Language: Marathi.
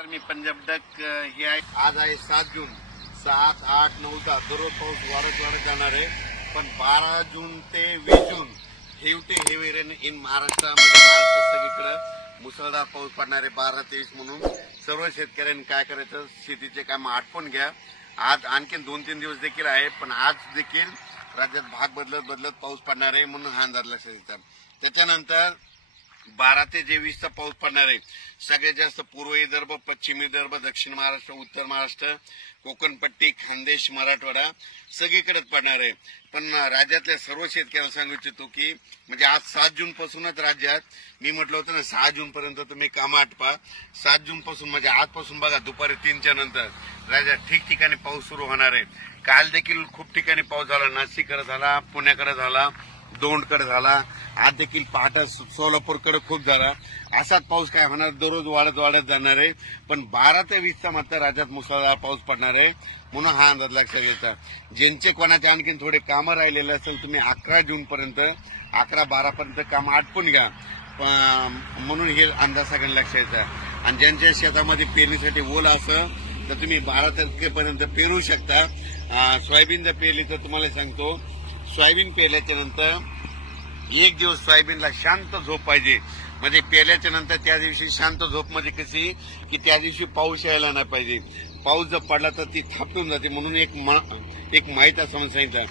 मी पंजाब डक हे आहे. आज आहे 7 जून. 7, 8, 9, 10 दररोज पाऊस वाढत जाणार आहे. पण 12 जून ते 20 जून हेवी रेन इन महाराष्ट्रामध्ये सगळीकडे मुसळधार पाऊस पडणार आहे. 12-23 म्हणून सर्व शेतकऱ्यांनी काय करायचं, शेतीचे काम आटपून घ्या. आज आणखी 2-3 दिवस देखील आहे, पण आज देखील राज्यात भाग बदलत पाऊस पडणार आहे म्हणून हा अंदाज लक्षात येतात. त्याच्यानंतर 12 ते 20 चा पाऊस पडणार आहे. सगळ्यात जास्त पूर्व विदर्भ, पश्चिम विदर्भ, दक्षिण महाराष्ट्र, उत्तर महाराष्ट्र, कोकणपट्टी, खानदेश, मराठवाडा सगळीकडेच पडणार आहे. पण राज्यातल्या सर्व शेतकऱ्यांना सांगू इच्छितो की म्हणजे आज 7 जून पासूनच राज्यात मी म्हटलं होतं ना 6 जून पर्यंत तुम्ही कामं आटपा. 7 जून पासून म्हणजे आजपासून बघा दुपारी 3च्या नंतर राज्यात ठिकठिकाणी पाऊस सुरू होणार आहे. काल देखील खूप ठिकाणी पाऊस झाला. नाशिककडे झाला, पुण्याकडे झाला, दौंडकडे झाला, आज देखील पहाटे सोलापूरकडे खूप झाला. असाच पाऊस काय होणार, दररोज वाढत जाणार आहे. पण 12 ते 20 चा मात्र राज्यात मुसळधार पाऊस पडणार आहे म्हणून हा अंदाज लक्षात घ्यायचा. ज्यांचे कोणाचे आणखी थोडे कामं राहिलेले असेल तुम्ही 11 जून पर्यंत 11-12 पर्यंत कामं आटपून घ्या म्हणून हे अंदाज सगळ्यांना लक्षात घ्यायचा. आणि ज्यांच्या शेतामध्ये पेरणीसाठी ओल असं तर तुम्ही 12 तारखेपर्यंत पेरू शकता. सोयाबीन जर पेरली तर तुम्हाला सांगतो, सोयाबीन पेरल्याच्या नंतर 1 दिवस सोयाबीनला शांत झोप पाहिजे. म्हणजे पेरल्याच्या नंतर त्या दिवशी शांत झोप म्हणजे कशी की त्या दिवशी पाऊस यायला नाही पाहिजे. पाऊस जर पडला तर ती थापटून जाते म्हणून एक माहिती असं सांगितलं.